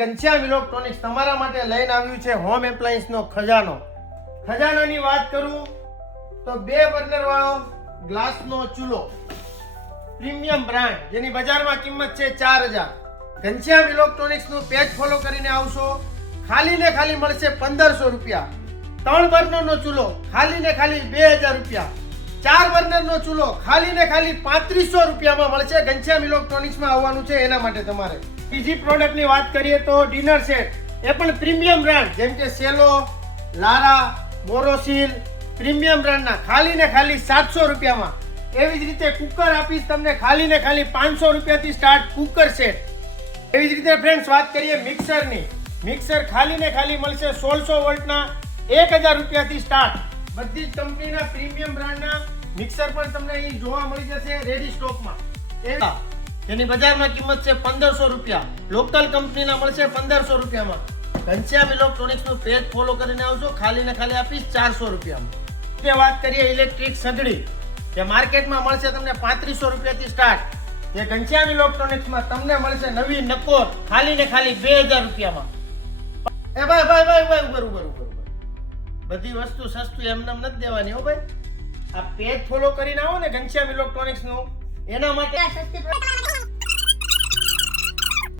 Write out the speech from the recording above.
Ghanshyam electronics તમારા માટે લઈને આવ્યું છે હોમ એપ્લાયન્સ નો ખજાનો. ખજાનાની વાત કરું તો 2 બર્નર વાળો ગ્લાસ નો ચૂલો, પ્રીમિયમ બ્રાન્ડ, જેની બજારમાં કિંમત છે 4000. ઘનશ્યામ ઇલેક્ટ્રોનિક્સ નું પેજ ફોલો કરીને આવશો, ખાલી ને ખાલી મળશે 1500 રૂપિયા. 3 બર્નર નો ચૂલો ખાલી ને ખાલી 2000 રૂપિયા. 4 બર્નર નો ચૂલો ખાલી ને ખાલી 3500 રૂપિયામાં મળશે. ઘનશ્યામ ઇલેક્ટ્રોનિક્સ માં આવવાનું છે એના માટે તમારે. બીજી પ્રોડક્ટ ની વાત કરીએ તો ડિનર સેટ, એ પણ પ્રીમિયમ બ્રાન્ડ, જેમ કે સેલો, લારા, બોરોસિલ, પ્રીમિયમ બ્રાન્ડના ખાલી ને ખાલી 700 રૂપિયામાં. એવી જ રીતે કુકર આપીશ તમને ખાલી ને ખાલી 500 રૂપિયાથી સ્ટાર્ટ કુકર સેટ. એવી જ રીતે ફ્રેન્ડ્સ વાત કરીએ મિક્સરની. મિક્સર ખાલી ને ખાલી મળશે 1600 વોલ્ટના 1000 રૂપિયાથી સ્ટાર્ટ. બધી જ કંપનીના પ્રીમિયમ બ્રાન્ડના મિક્સર પણ તમને અહીં જોવા મળી જશે રેડી સ્ટોકમાં. જેની બજારમાં કિંમત છે 1500 રૂપિયા. લોકલ કંપનીના મળશે 1500 રૂપિયામાં. ઘનશ્યામ ઇલેક્ટ્રોનિક્સ નું પેજ ફોલો કરીને આવશો, ખાલી ને ખાલી આપીશ 400 રૂપિયામાં. તે વાત કરીએ ઇલેક્ટ્રિક સગડી, જે માર્કેટમાં મળશે તમને 3500 રૂપિયાથી સ્ટાર્ટ. જે ઘનશ્યામ ઇલેક્ટ્રોનિક્સમાં તમને મળશે નવી નકોર ખાલી ને ખાલી 2000 રૂપિયામાં. એ ભાઈ ઉપર. બધી વસ્તુ સસ્તું એમને નથી દેવાની હો ભાઈ. આ પેજ ફોલો કરીને આવો ને ઘનશ્યામ ઇલેક્ટ્રોનિક્સ નું, એના માટે